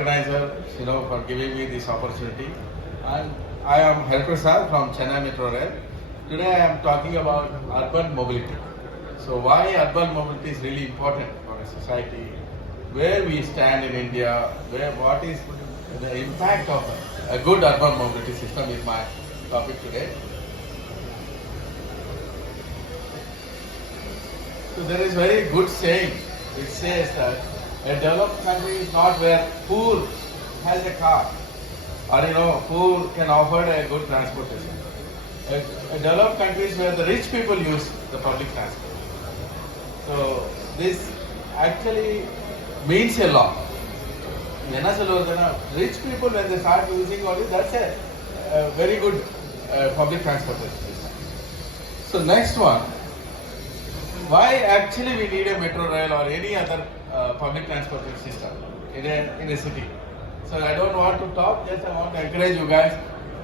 Organizer, for giving me this opportunity. And I am Harprasad from Chennai Metro Rail. Today I am talking about urban mobility. So why urban mobility is really important for a society, where we stand in India, what is the impact of a good urban mobility system is my topic today. So there is very good saying which says that a developed country is not where poor has a car or poor can afford a good transportation. A developed country is where the rich people use the public transport. So this actually means a lot. Rich people when they start using all this, that's a very good public transportation system. So next one. Why actually we need a metro rail or any other public transportation system in a city? So I don't want to talk, just I want to encourage you guys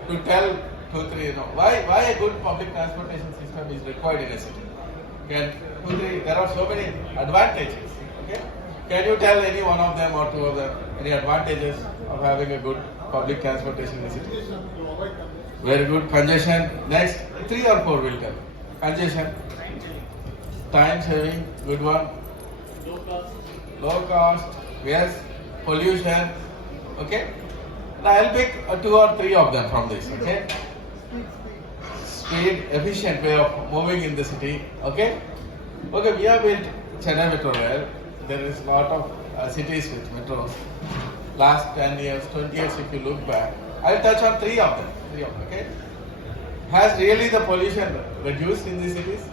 to tell why a good public transportation system is required in a city. There are so many advantages. Okay? Can you tell any one of them or two of them, any advantages of having a good public transportation in a city? Very good. Congestion. Next, 3 or 4 will tell. Congestion. Time saving, good one. Low cost, yes. Pollution, okay. Now I'll pick 2 or 3 of them from this, okay. Speed, efficient way of moving in the city, okay. Okay, we have built Chennai Metro Rail. There is a lot of cities with metros. Last 10 years, 20 years, if you look back, I'll touch on 3 of them, okay. Has really the pollution reduced in the cities?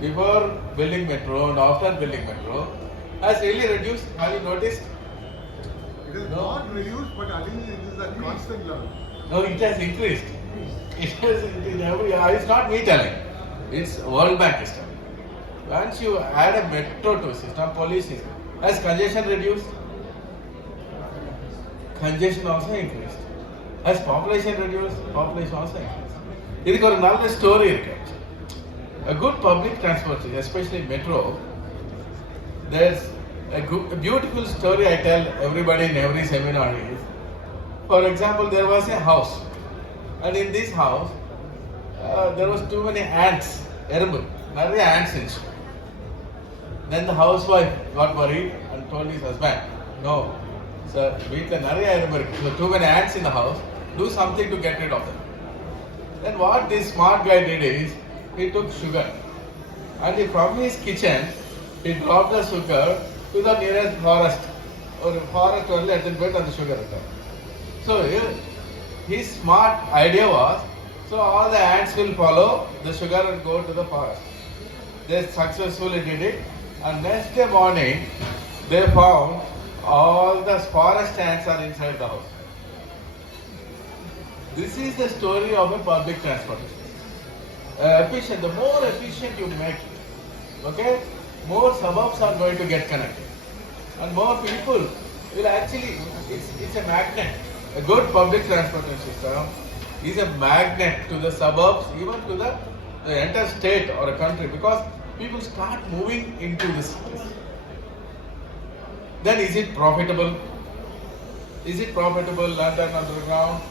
Before building metro and after building metro, has really reduced? Have you noticed? It is not reduced, but I think it is a constant level. No, it has increased. It has in every year. It's not me telling. It's World Bank is telling. Once you add a metro to a system, police has congestion reduced? Congestion also increased. Has population reduced? Population also increased. This is another story. A good public transportation, especially metro, there's a beautiful story I tell everybody in every seminar is, for example, there was a house, and in this house, there was too many ants, ants in it. Then the housewife got worried and told his husband, no, sir, too many ants in the house, do something to get rid of them. Then what this smart guy did is, he took sugar and from his kitchen he dropped the sugar to the nearest forest or forest only at the bit of the sugar return. So his smart idea was, so all the ants will follow the sugar and go to the forest. They successfully did it, and next day morning they found all the forest ants are inside the house. This is the story of a public transportation. Efficient, the more efficient you make it, okay, more suburbs are going to get connected. And more people will actually, it's a magnet. A good public transportation system is a magnet to the suburbs, even to the entire state or a country, because people start moving into the cities. Then is it profitable? Is it profitable? London Underground,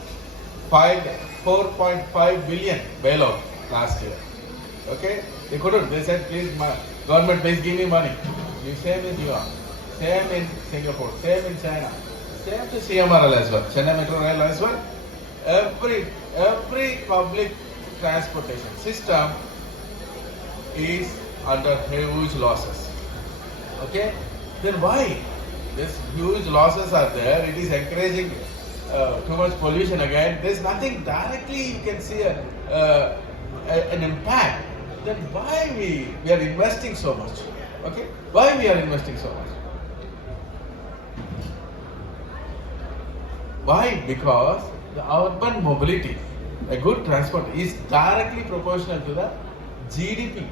4.5 billion bailout last year. Okay? They couldn't. They said, please, government, please give me money. Same in New York, same in Singapore, same in China, same to CMRL as well, Chennai Metro Rail as well. Every public transportation system is under huge losses. Okay? Then why? These huge losses are there. It is encouraging too much pollution again. There's nothing directly you can see an impact. Then why we are investing so much? Okay? Why we are investing so much? Why? Because the urban mobility, a good transport, is directly proportional to the GDP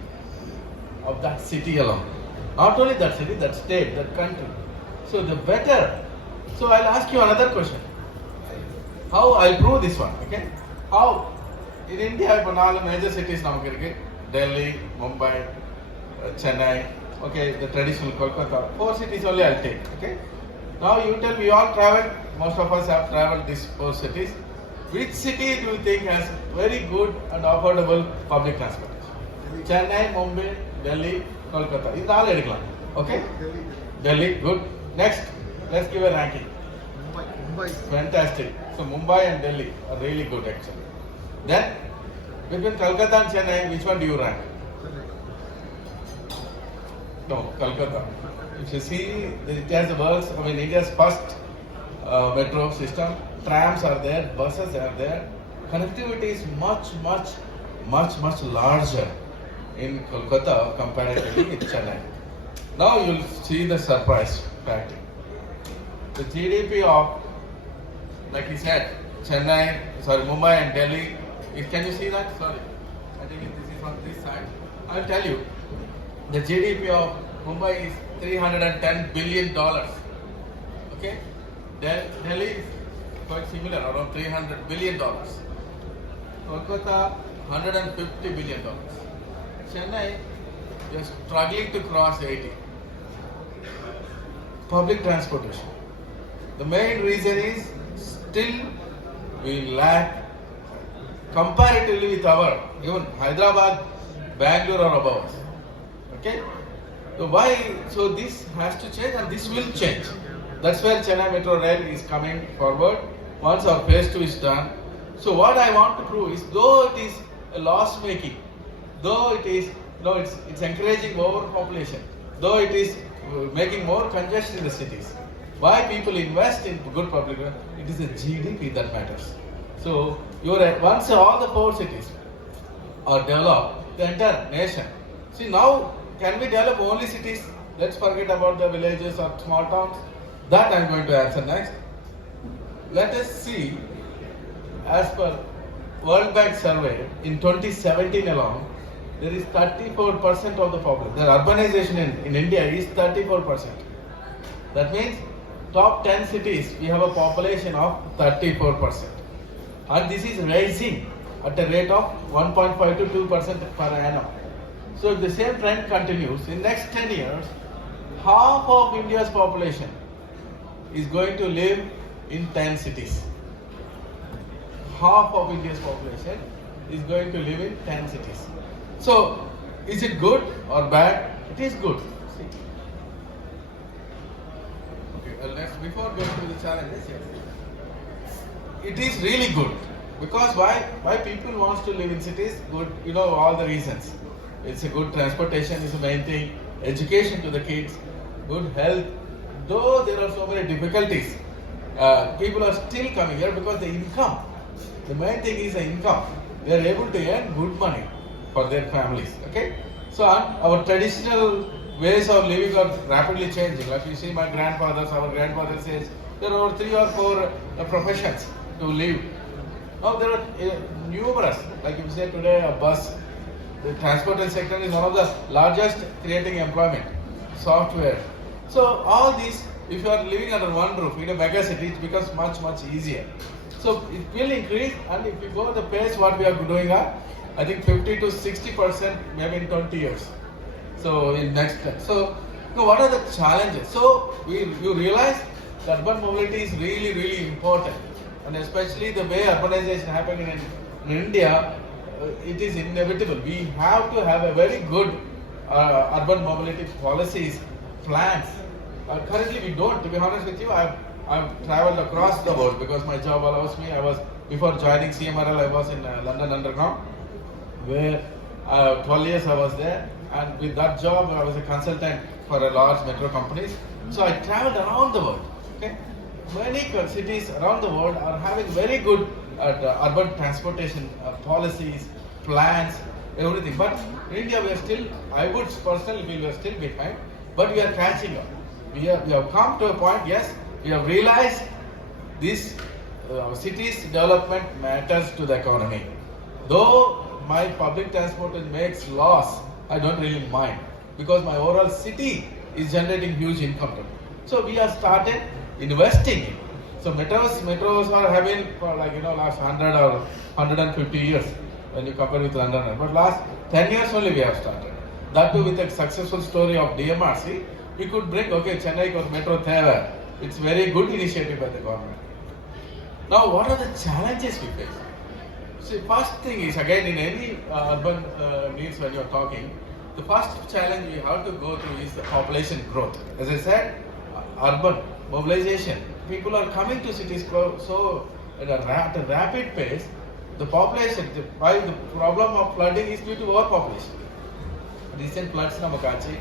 of that city alone. Not only that city, that state, that country. So the better. So I'll ask you another question. How I'll prove this one, okay? How in India, now major cities now, Delhi, Mumbai, Chennai, okay, the traditional Kolkata, 4 cities only I'll take, okay? Now you tell we all travel, most of us have traveled these four cities. Which city do you think has very good and affordable public transportation? Chennai, Mumbai, Delhi, Kolkata. These all edukkalam. Okay? Delhi. Delhi, good. Next, let's give a ranking. Mumbai. Fantastic. So Mumbai and Delhi are really good actually. Then, between Kolkata and Chennai, which one do you rank? No, Kolkata. If you see, it has the world's, India's first metro system. Trams are there, buses are there. Connectivity is much larger in Kolkata comparatively in Chennai. Now you'll see the surprise fact. The GDP of, like he said, Mumbai and Delhi. Can you see that? Sorry, I think this is on this side. I'll tell you. The GDP of Mumbai is $310 billion. Okay? Delhi is quite similar, around $300 billion. Kolkata, $150 billion. Chennai, just struggling to cross 80. Public transportation. The main reason is still we lack comparatively with our, even Hyderabad, Bangalore are above us. Okay? So why? So this has to change and this will change. That's where Chennai Metro Rail is coming forward once our phase 2 is done. So what I want to prove is, though it is a loss making, though it is, it's encouraging overpopulation, though it is making more congestion in the cities, why people invest in good public, it is the GDP that matters. So once all the 4 cities are developed, the entire nation. See now, can we develop only cities? Let's forget about the villages or small towns. That I am going to answer next. Let us see, as per World Bank survey, in 2017 alone, there is 34% of the population. The urbanization in India is 34%. That means top 10 cities, we have a population of 34%. And this is rising at a rate of 1.5 to 2% per annum. So if the same trend continues, in next 10 years, half of India's population is going to live in 10 cities. Half of India's population is going to live in 10 cities. So, is it good or bad? It is good. See. Okay, let's, before going to the challenges, it is really good. Because why people wants to live in cities? Good, all the reasons. It's a good transportation is the main thing. Education to the kids, good health. Though there are so many difficulties, people are still coming here because the income. The main thing is the income. They are able to earn good money for their families. Okay. So our traditional ways of living are rapidly changing. Like you see, our grandfather says there are 3 or 4 professions to live. Now there are numerous. Like you say today, a bus. The transportation sector is one of the largest creating employment. Software. So all these, if you are living under one roof in a mega city, it becomes much easier. So it will increase, and if you go the pace what we are doing I think 50 to 60% maybe in 20 years. So in next, so what are the challenges? So you realize that urban mobility is really important, and especially the way urbanization happening in India, it is inevitable. We have to have a very good urban mobility policies, plans. Currently we don't. To be honest with you, I've traveled across the world because my job allows me. Before joining CMRL, I was in London Underground, where 12 years I was there, and with that job I was a consultant for a large metro companies. So I traveled around the world. Okay, many cities around the world are having very good urban transportation policies, plans, everything. But in India we are still, I would personally feel we are still behind, but we are catching up. We have come to a point, yes, we have realized this city's development matters to the economy. Though my public transport makes loss, I don't really mind, because my overall city is generating huge income. So we have started investing in. So metros are having for last 100 or 150 years when you compare with London. But last 10 years only we have started. That too with a successful story of DMRC. We could bring, Chennai ko metro theva. It's very good initiative by the government. Now, what are the challenges we face? See, first thing is, again, in any urban needs when you're talking, the first challenge we have to go through is the population growth. As I said, urban mobilization. People are coming to cities so at a rapid pace. The population, why the problem of flooding is due to overpopulation. Recent floods in Amakachi.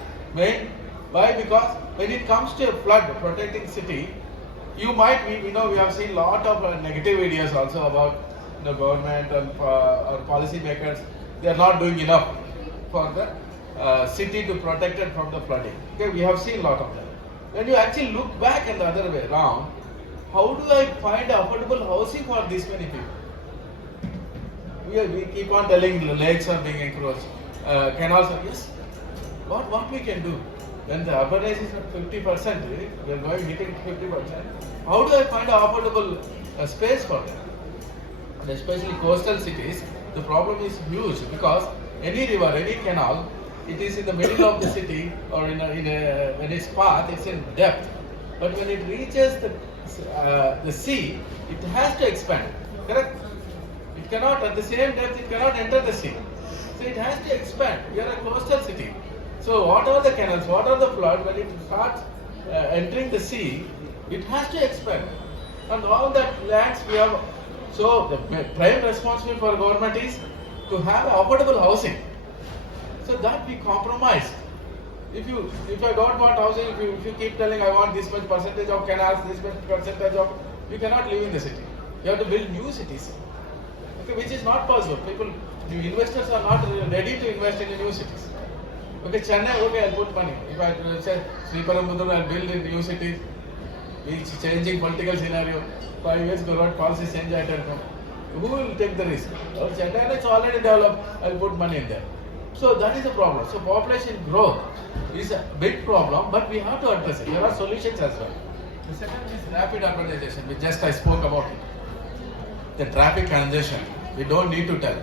Why? Because when it comes to a flood, protecting city, you might, we know we have seen lot of negative videos also about the government and our policy makers. They are not doing enough for the city to protect it from the flooding. Okay, we have seen lot of that. When you actually look back and the other way around, how do I find affordable housing for this many people? We keep on telling the lakes are being encroached, canals are, yes. What we can do? When the urbanization is at 50%, we are going hitting 50%. How do I find affordable space for them? And especially coastal cities, the problem is huge because any river, any canal, it is in the middle of the city or when it's path, it's in depth. But when it reaches the sea, it has to expand. Correct? It cannot, at the same depth, it cannot enter the sea. So it has to expand. We are a coastal city. So what are the canals, what are the flood, when it starts entering the sea, it has to expand. And all that lands we have, so the prime responsibility for government is to have affordable housing. So that we compromise. If I don't want housing, if you keep telling I want this much percentage of canals, this much percentage of, you cannot live in the city. You have to build new cities. Okay, which is not possible. The investors are not ready to invest in the new cities. Okay, Chennai, okay, I'll put money. If I say Sriperumbudur, I'll build in new cities. It's changing political scenario. 5 years government policy change I don't know. Who will take the risk? Or Chennai, it's already developed, I'll put money in there. So that is a problem. So population growth is a big problem, but we have to address it. There are solutions as well. The second is rapid urbanization, which just I spoke about it. The traffic congestion, we don't need to tell.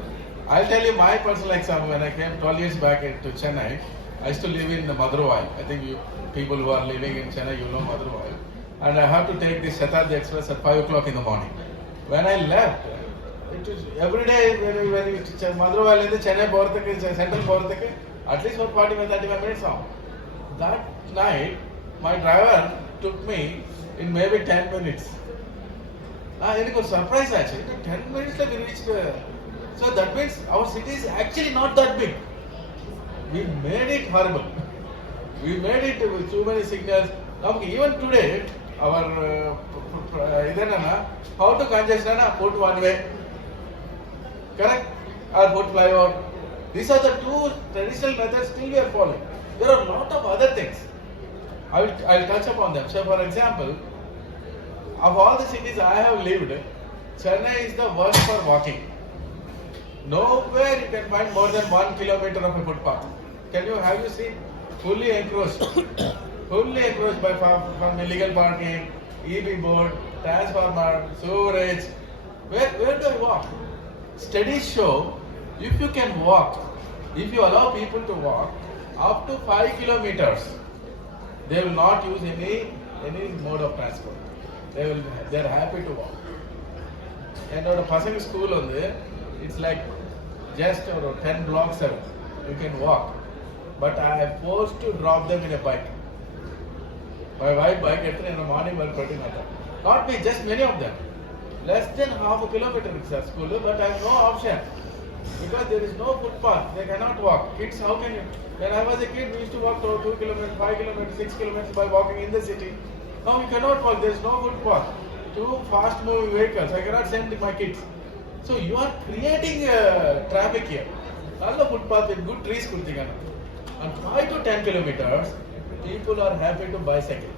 I'll tell you my personal example. When I came 12 years back to Chennai, I used to live in Madurai. I think people who are living in Chennai, you know Madurai. And I have to take the Shatabdi Express at 5 o'clock in the morning. When I left, it was every day when Madurai to Chennai, Central at least for 45 minutes out. That night, my driver took me in maybe 10 minutes. It was surprise actually. 10 minutes we reached. So that means our city is actually not that big. We made it horrible. We made it with too many signals. Now even today, our how to congestion, put one way. Correct? Or put flyover. These are the two traditional methods still we are following. There are a lot of other things. I'll touch upon them. So for example, of all the cities I have lived, Chennai is the worst for walking. Nowhere you can find more than 1 kilometer of a footpath. Have you seen? Fully encroached. Fully encroached by from illegal parking, EB board, transformer, sewerage. Where do I walk? Studies show if you can walk, if you allow people to walk up to 5 kilometers, they will not use any mode of transport. They are happy to walk. And our Pasang school on there, it's like just 10 blocks away. You can walk. But I am forced to drop them in a bike. My wife bike in the morning while putting on that. Not me, just many of them. Less than half a kilometer it's a school, but I have no option. Because there is no footpath, they cannot walk. Kids, how can you? When I was a kid, we used to walk 2 kilometers, 5 kilometers, 6 kilometers by walking in the city. Now we cannot walk, there is no footpath. Too fast moving vehicles, I cannot send my kids. So you are creating traffic here. All the footpath with good trees. And 5 to 10 kilometers, people are happy to bicycle.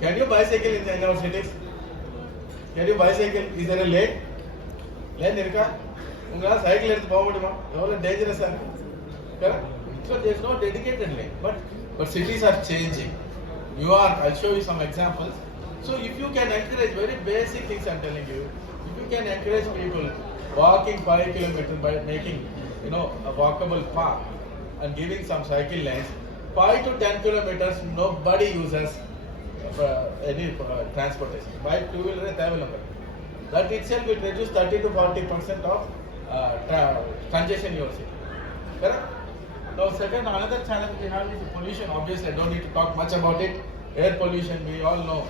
Can you bicycle in our cities? Can you bicycle? Is there a lane? Lane irka? Unga cycle is dangerous. Correct? So there is no dedicated lane. But cities are changing. New York, I'll show you some examples. So if you can encourage very basic things, I'm telling you, if you can encourage people walking 5 kilometers by making a walkable path and giving some cycle lanes, 5 to 10 kilometers nobody uses any transportation. Bike, two-wheeler, that itself will reduce 30 to 40% of congestion in your city. Correct? Now, second, another challenge we have is pollution. Obviously, I don't need to talk much about it. Air pollution, we all know.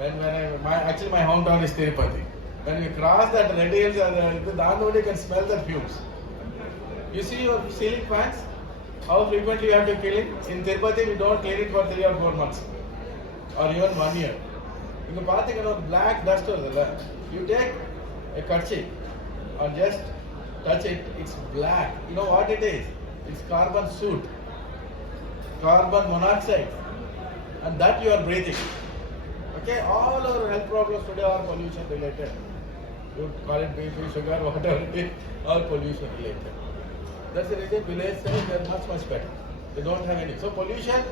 Actually, my hometown is Tirupati. When we cross that red hills, nobody can smell the fumes. You see your ceiling fans? How frequently you have to clean it? In Tirupati, we don't clean it for 3 or 4 months, or even 1 year. You can black dust. You take a kerchief or just touch it, it's black. You know what it is? It's carbon soot, carbon monoxide, and that you are breathing. Okay, all our health problems today are pollution related. You call it BP, sugar, whatever it is, all pollution related. That's the reason village side they are much better. They don't have any. So pollution,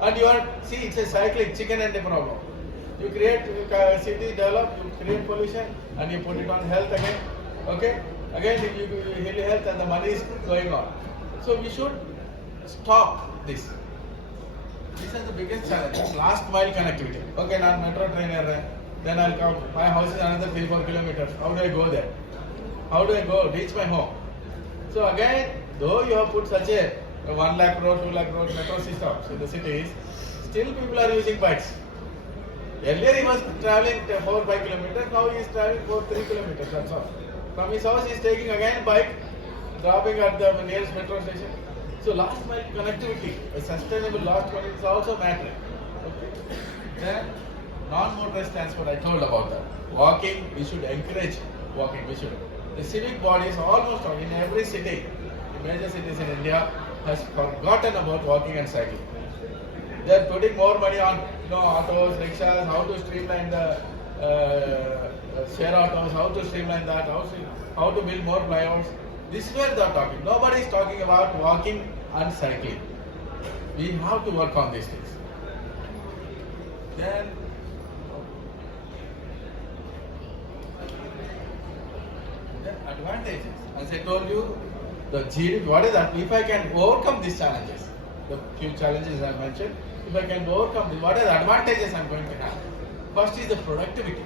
and it's a cyclic chicken and egg problem. You create city develop, you create pollution, and you put it on health again. Okay, again you heal health, and the money is going on. So we should stop this. This is the biggest challenge. Last mile connectivity. Okay, now metro train here. Then I'll come. My house is another 3-4 kilometers. How do I go there? How do I go reach my home? So again, though you have put such a 1 lakh crore, 2 lakh crore metro systems in the cities, still people are using bikes. Earlier he was traveling 4-5 kilometers. Now he is traveling 4-3 kilometers. That's all. From his house he is taking again bike, dropping at the nearest metro station. So last mile connectivity, a sustainable last mile is also mattering. Okay. Then non-motorized transport, I told about that. Walking, we should encourage walking. We should. The civic bodies almost in every city, in major cities in India, has forgotten about walking and cycling. They are putting more money on autos, rickshaws, how to streamline the share autos, how to streamline that, how to build more flyovers. This is where they are talking. Nobody is talking about walking and cycling. We have to work on these things. Then, advantages. As I told you, the GDP, what is that? If I can overcome these challenges, the few challenges I mentioned, if I can overcome this, what are the advantages I'm going to have? First is the productivity.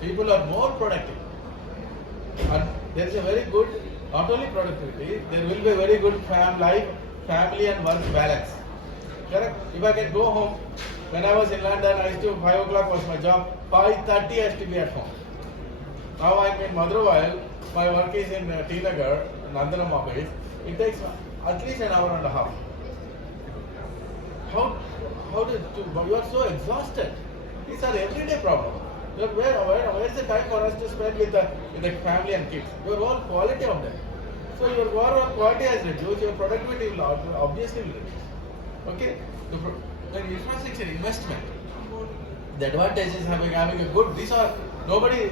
People are more productive. And there is a very good, not only productivity, there will be a very good family and work balance. Correct? If I can go home, when I was in London, I used to 5 o'clock was my job, 5:30 I used to be at home. Now I'm in Madurai, my work is in T Nagar, Nandanam office. It takes at least an hour and a half. How did you are so exhausted? These are everyday problems. Where is the time for us to spend with the family and kids? Your whole quality of them. So your overall quality has reduced, your productivity will obviously reduce. Okay? The infrastructure investment, the advantages having a good, nobody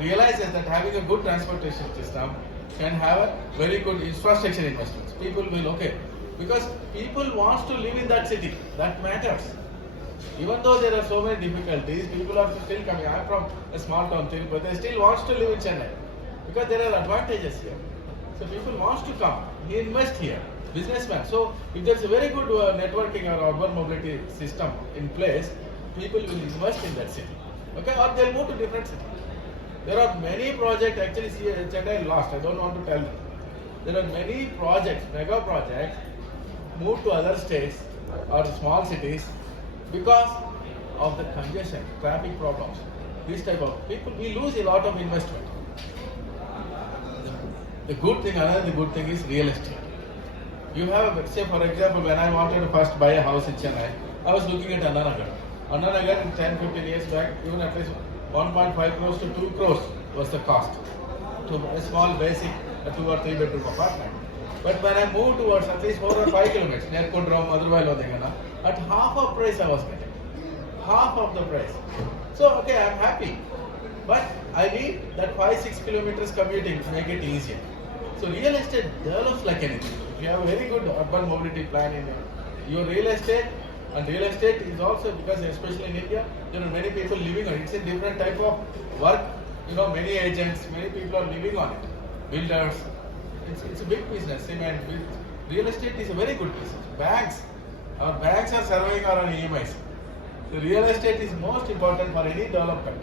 realizes that having a good transportation system can have a very good infrastructure investments. People will, because people want to live in that city. That matters. Even though there are so many difficulties, people are still coming. I am from a small town, but they still want to live in Chennai because there are advantages here. So people want to come, he invest here, businessmen. So if there is a very good networking or urban mobility system in place, people will invest in that city. Okay, or they'll move to different cities. There are many projects. Actually, Chennai lost. I don't want to tell them. There are many projects, mega projects, moved to other states or small cities because of the congestion, traffic problems. This type of people, we lose a lot of investment. Another good thing is real estate. You have, say for example, when I wanted to first buy a house in Chennai, I was looking at Anna Nagar. Anna Nagar in 10-15 years back, even at least 1.5 crores to 2 crores was the cost to a small basic 2 or 3 bedroom apartment. But when I moved towards at least 4 or 5 kilometers, near Kundram, Madurai, Lodhigana, at half of price I was getting. Half of the price. So, okay, I'm happy. But I need that 5-6 kilometers commuting to make it easier. So real estate develops like anything. If you have a very good urban mobility plan in your real estate, and real estate is also, because especially in India, there are many people living on it. It's a different type of work. Many agents, many people are living on it. Builders. It's a big business. Cement. Real estate is a very good business. Our banks are surviving on EMIs. The real estate is most important for any development.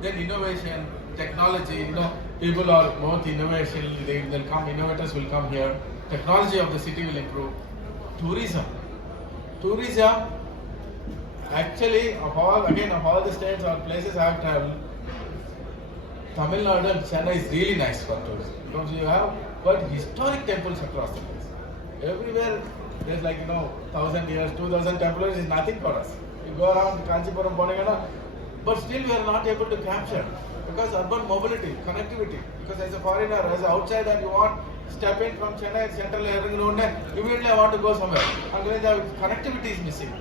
Then innovation, technology, people are both innovation, they'll come, innovators will come here, technology of the city will improve. Tourism, actually of all the states or places I have traveled, Tamil Nadu and Chennai is really nice for tourism because you have quite historic temples across the place. Everywhere there's 1,000 years, 2,000 temples is nothing for us. You go around Kanchipuram, Bonagana, but still we are not able to capture because urban mobility, connectivity. Because as a foreigner, as an outsider, you want step in from Chennai, central area, immediately I want to go somewhere. And the connectivity is missing.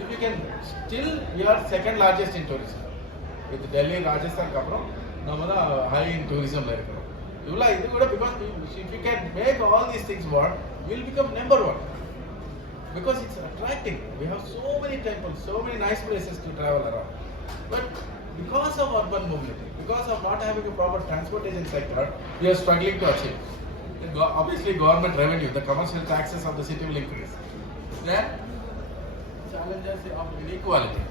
If you can, still we are second largest in tourism. With Delhi, Rajasthan, Kapra, high in tourism. Because if we can make all these things work, we will become number one. Because it's attracting. We have so many temples, so many nice places to travel around. But because of urban mobility, because of not having a proper transportation sector, we are struggling to achieve. Obviously, government revenue, the commercial taxes of the city will increase. Then, challenges of inequality.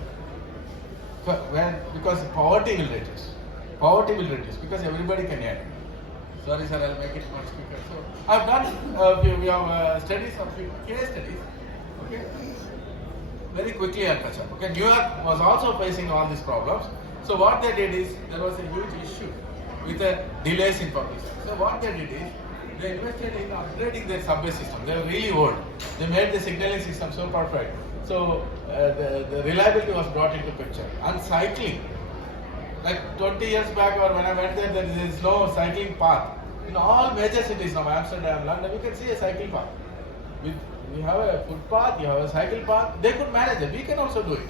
Because poverty will reduce because everybody can earn. Sorry sir, I'll make it much quicker. So, I've done we have studies of case studies. Okay, very quickly I'll touch up. Okay, New York was also facing all these problems. So what they did is there was a huge issue with the delays in public. So what they did is they invested in upgrading their subway system. They were really old. They made the signaling system so perfect. So the reliability was brought into picture. And cycling, like 20 years back or when I went there is no cycling path. In all major cities now, Amsterdam, London, you can see a cycle path. We have a footpath, you have a cycle path. They could manage it. We can also do it.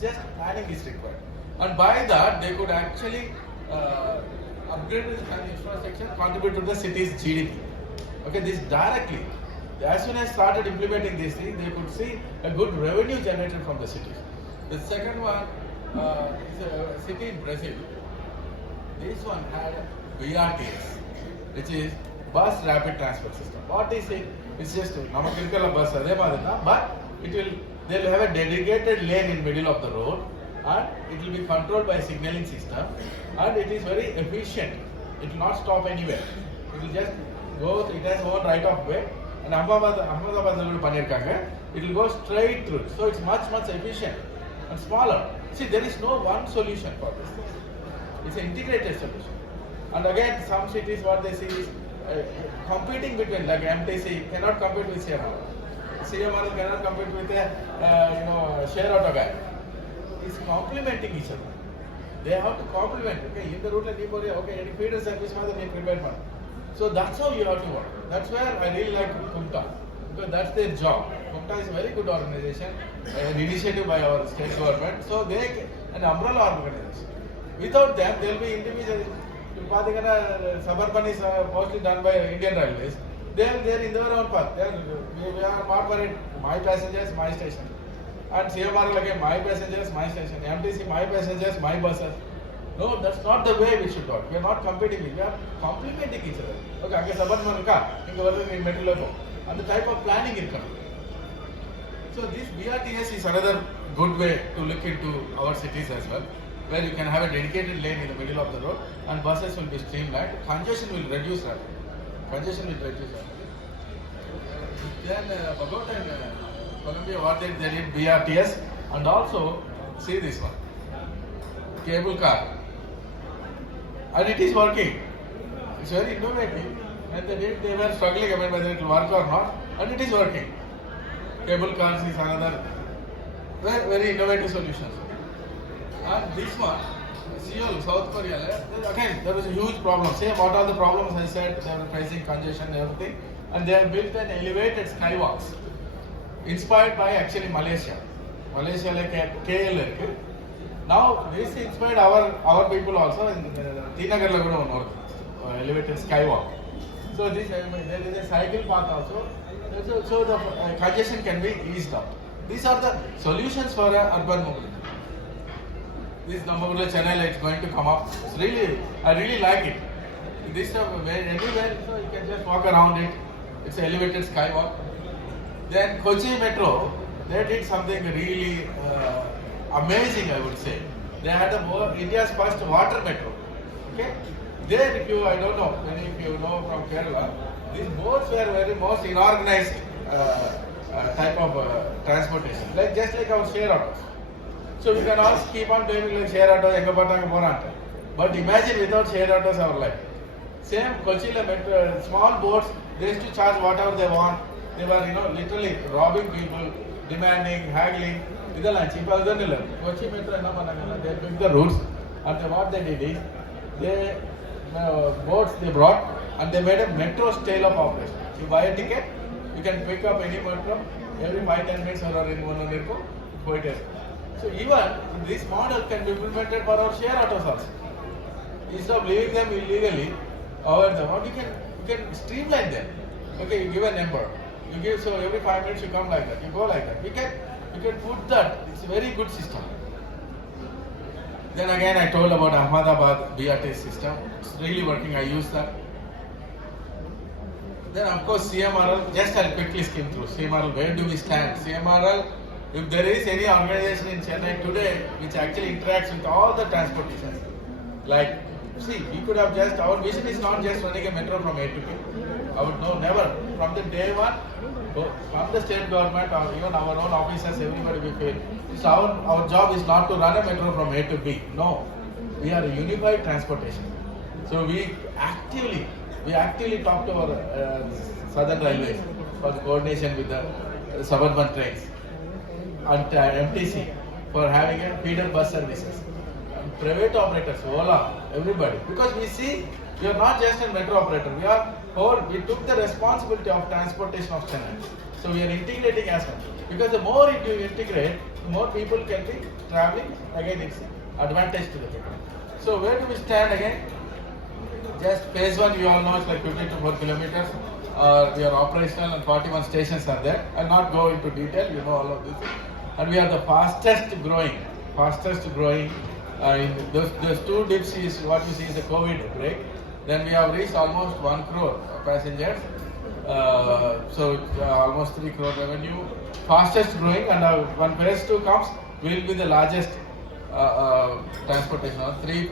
Just planning is required. And by that, they could actually upgrade the infrastructure, contribute to the city's GDP. Okay, this directly. As soon as started implementing these things, they could see a good revenue generated from the cities. The second one is a city in Brazil. This one had BRTS, which is bus rapid transport system. What is it? It's just a bus, but they'll have a dedicated lane in middle of the road, and it will be controlled by a signaling system, and it is very efficient. It will not stop anywhere. It will just go. It has one right of way, and Ahmedabad it will go straight through. So it's much efficient and smaller. See, there is no one solution for this. It's an integrated solution. And again, some cities what they see is competing between, like MTC cannot compete with CMR. CMR cannot compete with a share auto guy. It's complementing each other. They have to complement. Okay, in the route okay, any feeder service they prepared one. So that's how you have to work. That's where I really like Kumta, because that's their job. Kumta is a very good organization, an initiative by our state government. So they an umbrella organization. Without them, there will be individuals. Suburban is mostly done by Indian Railways. They are in their own path. We are marked for it. My passengers, my station. And CMR again, my passengers, my station. MTC, my passengers, my buses. No, that's not the way we should work. We are not competing. We are complementing each other. Okay, I suburban in metal and the type of planning is coming. So this BRTS is another good way to look into our cities as well, where you can have a dedicated lane in the middle of the road and buses will be streamlined. Congestion will reduce rapidly. Then Bogota and Colombia, what they did BRTS, and also see this one, cable car, and it is working. It's very innovative, and they were struggling about whether it will work or not, and it is working. Cable cars is another very innovative solution. And this one, Seoul, South Korea, again there was a huge problem. Same what are the problems I said, they were facing congestion and everything, and they have built an elevated skywalks, inspired by actually Malaysia. Malaysia like KL. Now this inspired our people also in Tinagar elevated skywalk. So this there is a cycle path also. So the congestion can be eased up. These are the solutions for urban mobility. This Nammagula Chennai is going to come up. It's really, I really like it. This stuff everywhere, so you can just walk around it. It's an elevated skywalk. Then Kochi Metro, they did something really amazing, I would say. They had India's first water metro. Okay, there if you, I don't know, many of you know from Kerala, these boats were very most unorganized type of transportation, like just like our share autos. So we can also keep on doing like share auto, Engapatanga Moranta. But imagine without share autos our life. Same Kochila metro, small boats, they used to charge whatever they want. They were, literally robbing people, demanding, haggling. இதெல்லாம் cheap ஆகுதுன்னு இல்லை. Kochi metro என்ன பண்ணாங்கன்னா, they took the routes and what they did is, they boats they brought and they made a metro style of operation. You buy a ticket, you can pick up any metro every 5-10 minutes or in 1 hour. So even this model can be implemented for our share autos also. Instead of leaving them illegally over the road, you can streamline them. Okay, you give a number. You give, so every 5 minutes you come like that. You go like that. You can put that. It's a very good system. Then again, I told about Ahmedabad BRT system. It's really working. I use that. Then of course CMRL. Just I'll quickly skim through CMRL. Where do we stand? CMRL. If there is any organization in Chennai today which actually interacts with all the transportations, like, see, we could have just, our vision is not just running a metro from A to B. I would know, never. From the day one, from the state government or even our own officers, everybody we feel. So our job is not to run a metro from A to B. No. We are a unified transportation. So we actively talk to our Southern Railways for the coordination with the suburban trains. And MTC for having a feeder bus services. And private operators, Ola, everybody. Because we see we are not just a metro operator. We took the responsibility of transportation of Chennai. So we are integrating as well. Because the more you integrate, the more people can be traveling. Again, it's advantage to the people. So where do we stand again? Just phase 1, you all know it's like 54 kilometers. We are operational and 41 stations are there. I'll not go into detail, you know all of this. And we are the fastest growing. In those 2 dips is what you see is the COVID break. Then we have reached almost 1 crore passengers. So almost 3 crore revenue. Fastest growing, and when phase 2 comes, we will be the largest transportation.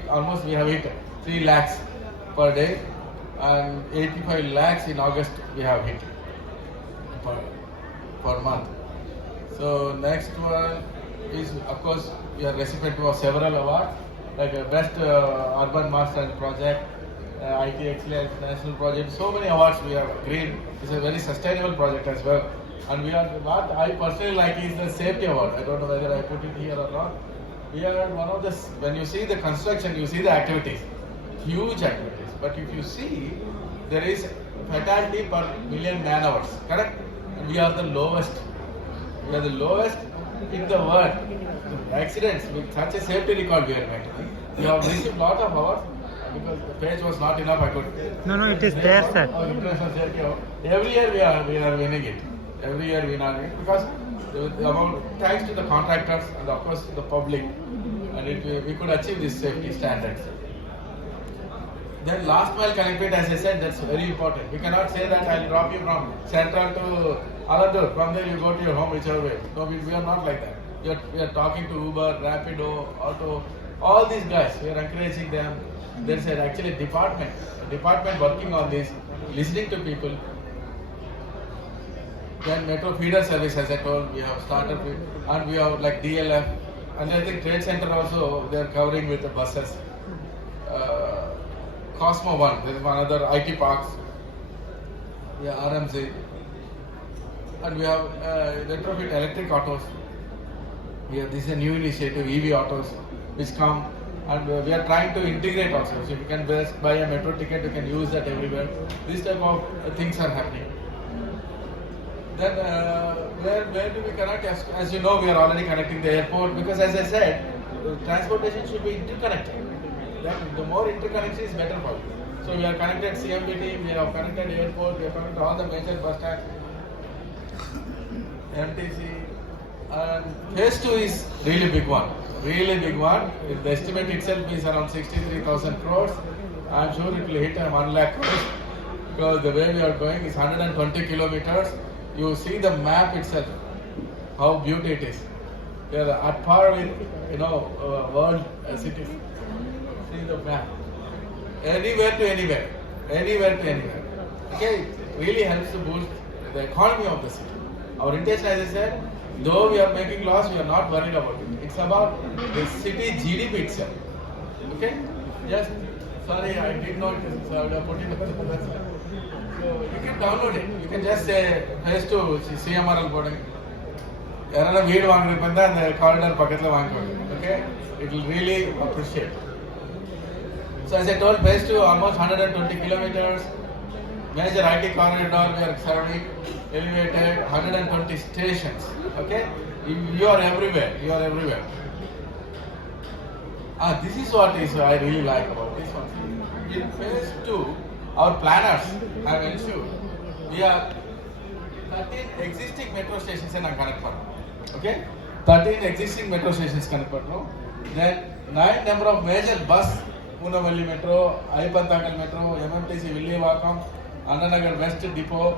Almost we have hit 3 lakhs per day, and 85 lakhs in August we have hit per month. So next one is, of course, we are recipient of several awards, like Best Urban Mass Transit Project, IT Excellence National Project. So many awards we have. Green is a very sustainable project as well. And we are, what I personally like is the safety award. I don't know whether I put it here or not. We are one of the, when you see the construction, you see the activities, huge activities. But if you see, there is fatality per million man hours, correct? And we are the lowest. We are the lowest in the world. Accidents with such a safety record we are making. We have received lot of awards because the page was not enough. I could. No, it is there, sir. International safety award. Every year we are winning it. Every year we are winning it because thanks to the contractors and of course to the public, and we could achieve these safety standards. Then last mile connectivity, as I said, that's very important. We cannot say that I'll drop you from Central to Aladur. From there you go to your home, whichever way. No, we are not like that. We are talking to Uber, Rapido, Auto, all these guys. We are encouraging them. There's actually a department working on this, listening to people. Then metro feeder service, as I told, we have started with, and we have like DLF, and I think Trade Center also they are covering with the buses. Cosmo One, there is another IT parks. Yeah, RMZ, and we have retrofit electric autos. This is a new initiative, EV autos, which come, and we are trying to integrate also. So if you can just buy a metro ticket, you can use that everywhere. This type of things are happening. Then where do we connect? As you know, we are already connecting the airport because, as I said, transportation should be interconnected. Then the more interconnection is better for you. So we are connected CMBT, we have connected airport, we have connected all the major bus stands, MTC, and phase 2 is really big one. The estimate itself is around 63,000 crores. I am sure it will hit 1 lakh crores because the way we are going is 120 kilometers. You see the map itself. how beautiful it is. We are at par with, world cities. See the map. Anywhere to anywhere. Anywhere to anywhere. Okay, it really helps to boost the economy of the city. Our intention, as I said, though we are making loss, we are not worried about it. It's about the city GDP itself. Okay? Just, sorry, I did not, so I would have put it on the website. So you can download it. You can just say, phase 2, CMRL boarding. யாராவது வீடு வாங்குறதுக்கு வந்து அந்த corridor பக்கத்தில் வாங்குவாங்க. Okay? It will really appreciate. So as I told, phase 2 almost 120 kilometers. Major IT corridor we are serving, elevated, 120 stations. Okay? You are everywhere. You are everywhere. This is what is I really like about this one. In phase 2, our planners have ensured we have 13 existing metro stations in connect. Okay? 13 existing metro stations connect. Then 9 number of major bus, Punavalli Metro, Aipantakal Metro, MMTC Villivakam, Annanagar West Depot,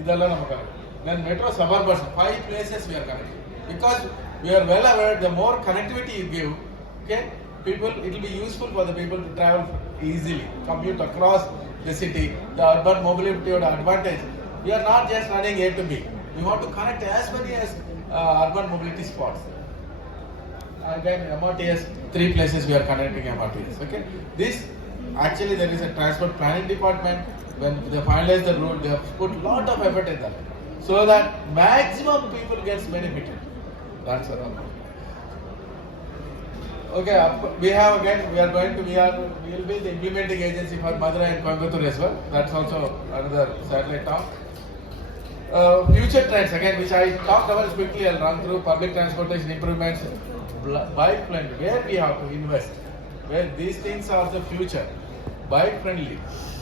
idella namakka. Then metro suburbs, 5 places we are connecting. Because we are well aware, the more connectivity you give, okay, people, it will be useful for the people to travel easily, commute across the city, the urban mobility or advantage. We are not just running A to B. We want to connect as many as urban mobility spots. Again, MRTS, 3 places we are connecting MRTS. Okay, this actually there is a transport planning department. When they finalize the route, they have put lot of effort in that, so that maximum people gets benefited. That's all. Okay, we will be the implementing agency for Madurai and Coimbatore as well. That's also another satellite town. Future trends again, which I talked about quickly. I'll run through public transportation improvements, bike friendly, where we have to invest, where these things are the future. Bike friendly.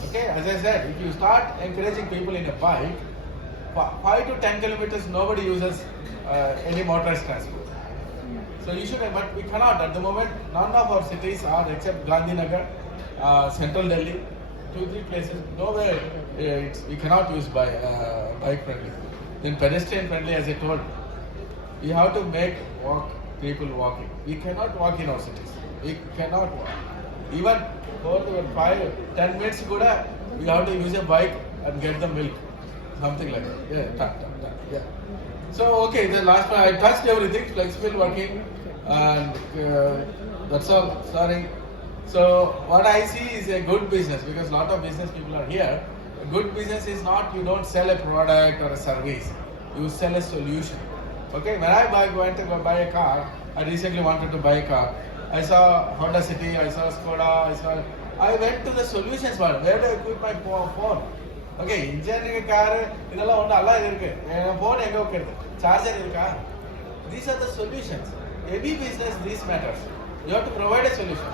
Okay, as I said, if you start encouraging people in a bike, 5 to 10 kilometers nobody uses any motorized transport. So you should, but we cannot at the moment. None of our cities are except Gandhinagar, Central Delhi, 2-3 places. Nowhere we cannot use bike friendly. Then pedestrian friendly, as I told, we have to make people walking. We cannot walk in our cities. We cannot walk. Even 4 to 5-10 minutes kuda, we have to use a bike and get the milk, something like that. Yeah. So okay, the last one I touched everything. Flexible working, and that's all. Sorry. So what I see is a good business, because lot of business people are here. A good business is not you don't sell a product or a service. You sell a solution. Okay, when I went to buy a car, I recently wanted to buy a car. I saw Honda City, I saw Skoda, I went to the solutions part. Where do I equip my phone? Okay, engineering car, idella onda alla irukku. Phone enga okkurudhu? Charger irukka? These are the solutions. Every business, this matters. You have to provide a solution.